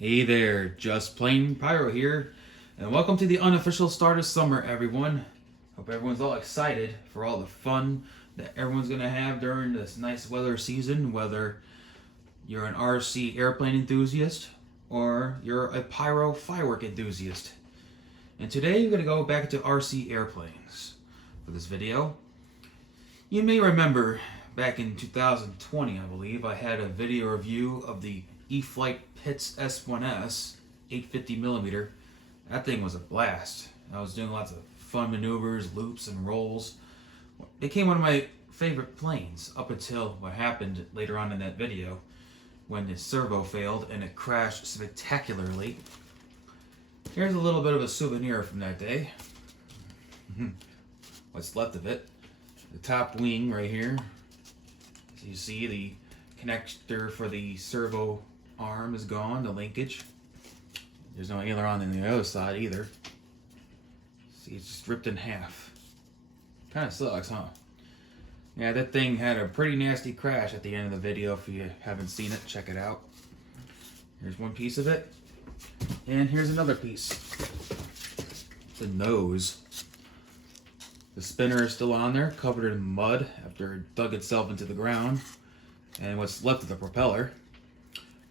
Hey there, Justplanepyro here, and welcome to the unofficial start of summer, everyone. Hope everyone's all excited for all the fun that everyone's going to have during this nice weather season, whether you're an RC airplane enthusiast or you're a pyro firework enthusiast. And today we're going to go back to RC airplanes for this video. You may remember back in 2020, I believe, I had a video review of the E-Flite Pitts S-1S 850mm. That thing was a blast. I was doing lots of fun maneuvers, loops, and rolls. It became one of my favorite planes up until what happened later on in that video when the servo failed and it crashed spectacularly. Here's a little bit of a souvenir from that day. What's left of it. The top wing right here. As you see, the connector for the servo arm is gone, the linkage. There's no aileron on the other side either. See, it's just ripped in half. Kind of sucks, huh? Yeah, that thing had a pretty nasty crash at the end of the video. If you haven't seen it, check it out. Here's one piece of it. And here's another piece. The nose. The spinner is still on there, covered in mud after it dug itself into the ground. And what's left of the propeller.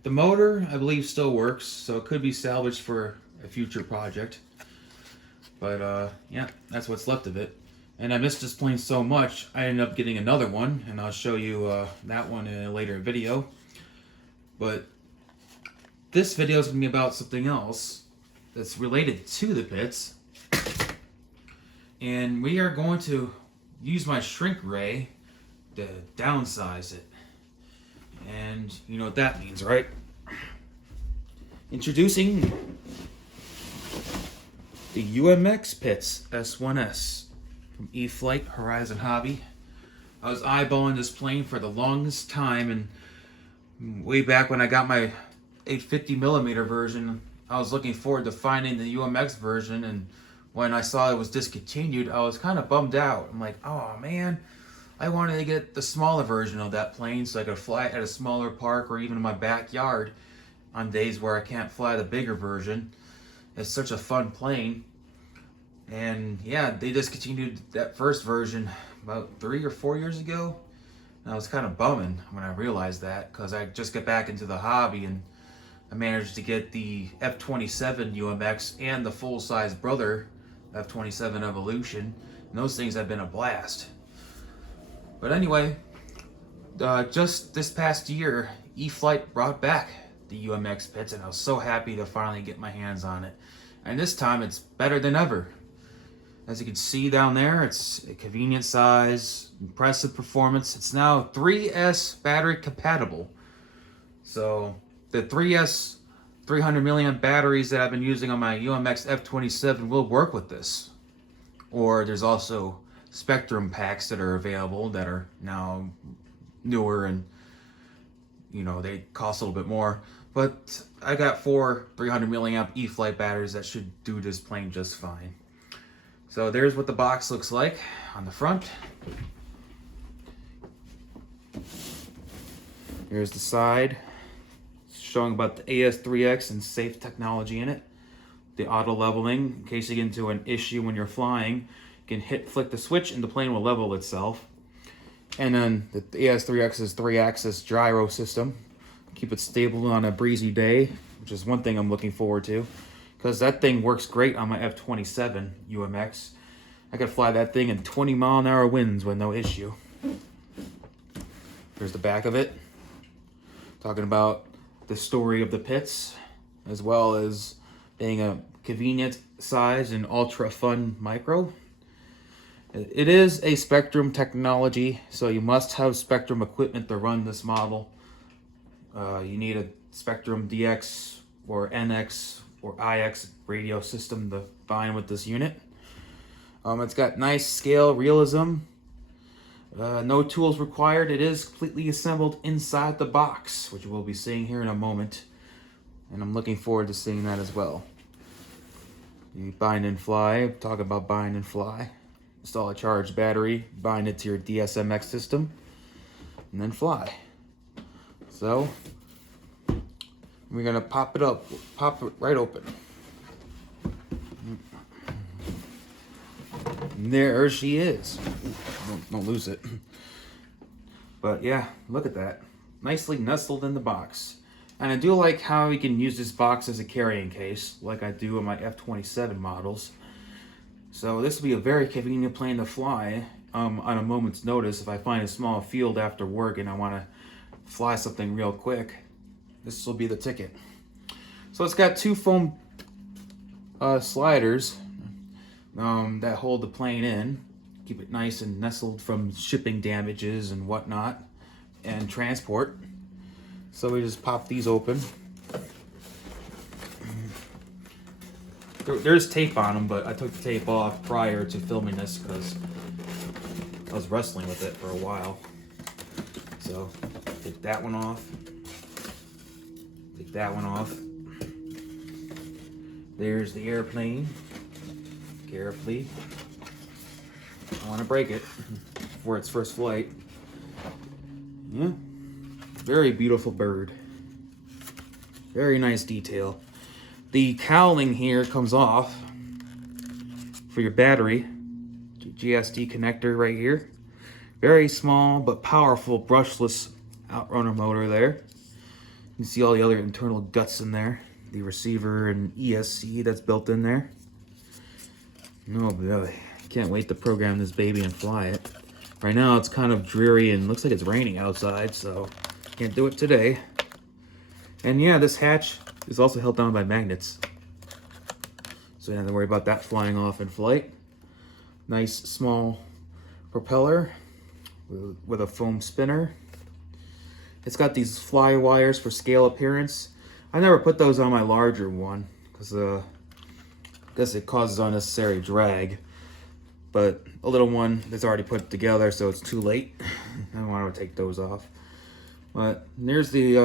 The motor, I believe, still works, so it could be salvaged for a future project. But yeah, that's what's left of it. And I missed this plane so much, I ended up getting another one, and I'll show you that one in a later video. But this video is going to be about something else that's related to the Pitts. And we are going to use my shrink ray to downsize it. And you know what that means, right? Introducing the UMX Pitts S-1S from E-Flite Horizon Hobby. I was eyeballing this plane for the longest time, and way back when I got my 850mm version, I was looking forward to finding the UMX version, and when I saw it was discontinued, I was kind of bummed out. I'm like, oh man, I wanted to get the smaller version of that plane so I could fly it at a smaller park or even in my backyard on days where I can't fly the bigger version. It's such a fun plane. And yeah, they discontinued that first version about 3 or 4 years ago. And I was kind of bumming when I realized that, because I just got back into the hobby and I managed to get the F27 UMX and the full-size brother F27 Evolution. And those things have been a blast. But anyway, just this past year, E-Flite brought back the UMX Pitts, and I was so happy to finally get my hands on it. And this time, it's better than ever. As you can see down there, it's a convenient size, impressive performance. It's now 3S battery compatible. So the 3S 300 milliamp batteries that I've been using on my UMX F27 will work with this. Or there's also Spectrum packs that are available that are now newer, and you know, they cost a little bit more. But I got 4 300 milliamp E-Flite batteries that should do this plane just fine. So there's what the box looks like on the front. Here's the side, showing about the AS3X and safe technology in it. The auto leveling, in case you get into an issue when you're flying, you can flick the switch and the plane will level itself. And then the AS3X's 3-axis gyro system, keep it stable on a breezy day, which is one thing I'm looking forward to, because that thing works great on my F27 UMX. I could fly that thing in 20-mile-an-hour winds with no issue. Here's the back of it, talking about the story of the Pitts, as well as being a convenient size and ultra fun micro. It is a Spectrum technology, so you must have Spectrum equipment to run this model. You need a Spectrum DX or NX or IX radio system to bind with this unit. It's got nice scale realism. No tools required. It is completely assembled inside the box, which we'll be seeing here in a moment. And I'm looking forward to seeing that as well. You bind and fly. Talk about bind and fly. Install a charged battery, bind it to your DSMX system, and then fly. So We're gonna pop it up, pop it right open. And there she is. Don't lose it. But yeah, look at that. Nicely nestled in the box. And I do like how you can use this box as a carrying case, like I do on my F-27 models. So this will be a very convenient plane to fly on a moment's notice. If I find a small field after work and I want to fly something real quick, this will be the ticket. So it's got two foam sliders that hold the plane in, keep it nice and nestled from shipping damages and whatnot, and transport. So we just pop these open. There's tape on them, but I took the tape off prior to filming this because I was wrestling with it for a while. So take that one off. Take that one off. There's the airplane. Carefully. I want to break it for its first flight. Yeah. Very beautiful bird. Very nice detail. The cowling here comes off for your battery. GSD connector right here. Very small but powerful brushless outrunner motor there. You can see all the other internal guts in there. The receiver and ESC that's built in there. Oh boy, can't wait to program this baby and fly it. Right now it's kind of dreary and looks like it's raining outside, so can't do it today. And yeah, this hatch is also held down by magnets, so you don't have to worry about that flying off in flight. Nice small propeller with a foam spinner. It's got these fly wires for scale appearance. I never put those on my larger one because I guess it causes unnecessary drag. But a little one that's already put together, so it's too late. I don't want to take those off. But there's the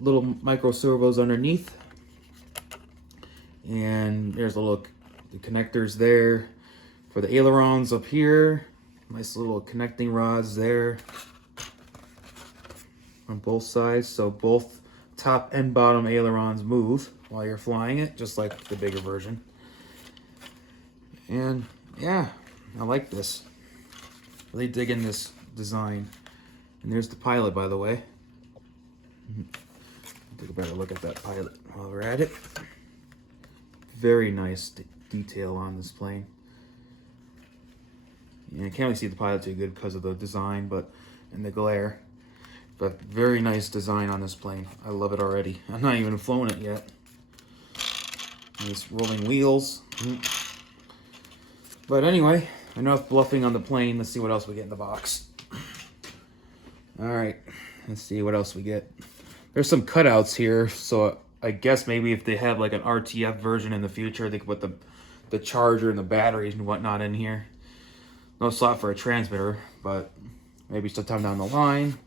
little micro servos underneath. And there's the connectors there for the ailerons up here. Nice little connecting rods there on both sides. So both top and bottom ailerons move while you're flying it, just like the bigger version. And yeah, I like this. Really digging this design. And there's the pilot, by the way. Take a better look at that pilot while we're at it. Very nice detail on this plane. Yeah, I can't really see the pilot too good because of the design, but and the glare. But very nice design on this plane. I love it already. I'm not even flown it yet. Nice rolling wheels. But anyway, enough bluffing on the plane. Let's see what else we get in the box. Alright, let's see what else we get. There's some cutouts here, so I guess maybe if they have like an RTF version in the future, they could put the charger and the batteries and whatnot in here. No slot for a transmitter, but maybe sometime down the line.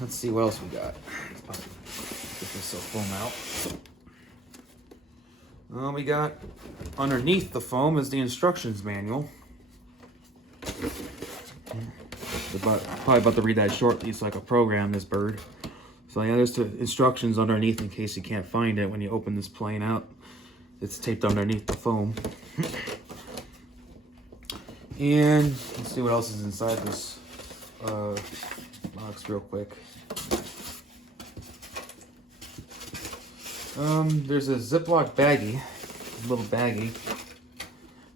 Let's see what else we got. Let's get this foam out. We got underneath the foam is the instructions manual. Probably about to read that shortly so I can program this bird. So yeah, there's the instructions underneath in case you can't find it when you open this plane out. It's taped underneath the foam. And let's see what else is inside this box real quick. There's a Ziploc baggie, a little baggie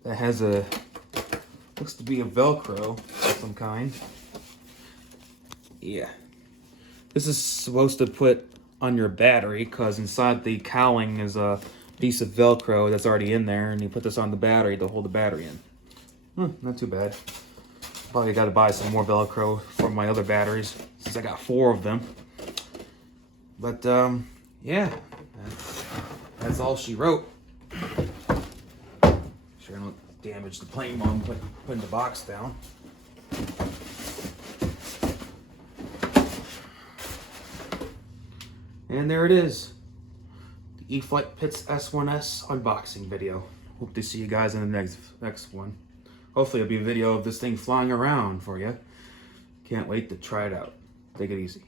that has looks to be a Velcro of some kind. Yeah. This is supposed to put on your battery because inside the cowling is a piece of Velcro that's already in there, and you put this on the battery to hold the battery in. Not too bad. Probably got to buy some more Velcro for my other batteries since I got 4 of them. But yeah, that's all she wrote. Sure I don't damage the plane while I'm putting the box down. And there it is, the E-Flite Pitts S-1S unboxing video. Hope to see you guys in the next one. Hopefully it'll be a video of this thing flying around for you. Can't wait to try it out. Take it easy.